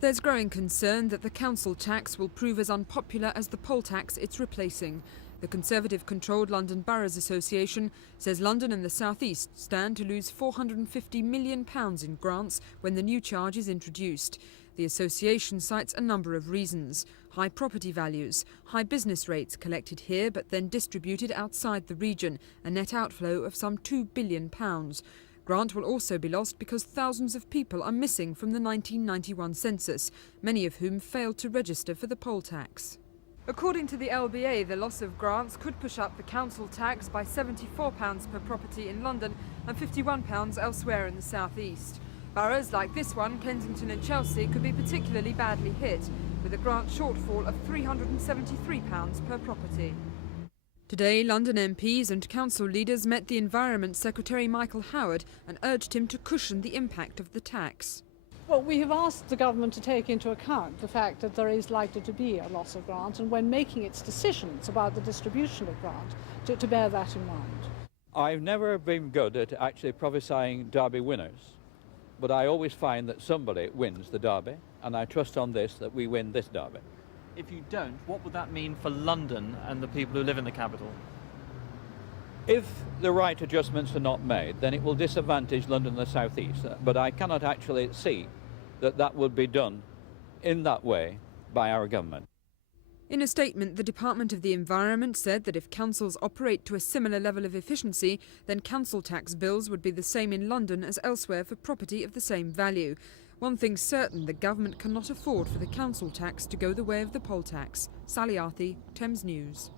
There's growing concern that the council tax will prove as unpopular as the poll tax it's replacing. The Conservative-controlled London Boroughs Association says London and the South East stand to lose £450 million in grants when the new charge is introduced. The association cites a number of reasons: high property values, high business rates collected here but then distributed outside the region, a net outflow of some £2 billion. Grant will also be lost because thousands of people are missing from the 1991 census, many of whom failed to register for the poll tax. According to the LBA, the loss of grants could push up the council tax by £74 per property in London and £51 elsewhere in the South East. Boroughs like this one, Kensington and Chelsea, could be particularly badly hit, with a grant shortfall of £373 per property. Today, London MPs and council leaders met the Environment Secretary Michael Howard and urged him to cushion the impact of the tax. Well, we have asked the government to take into account the fact that there is likely to be a loss of grant, and when making its decisions about the distribution of grant, to bear that in mind. I've never been good at actually prophesying derby winners, but I always find that somebody wins the derby, and I trust on this that we win this derby. If you don't, what would that mean for London and the people who live in the capital? If the right adjustments are not made, then it will disadvantage London and the South East, but I cannot actually see that that will be done in that way by our government. In a statement, the Department of the Environment said that if councils operate to a similar level of efficiency, then council tax bills would be the same in London as elsewhere for property of the same value. One thing's certain, the government cannot afford for the council tax to go the way of the poll tax. Sally Arthey, Thames News.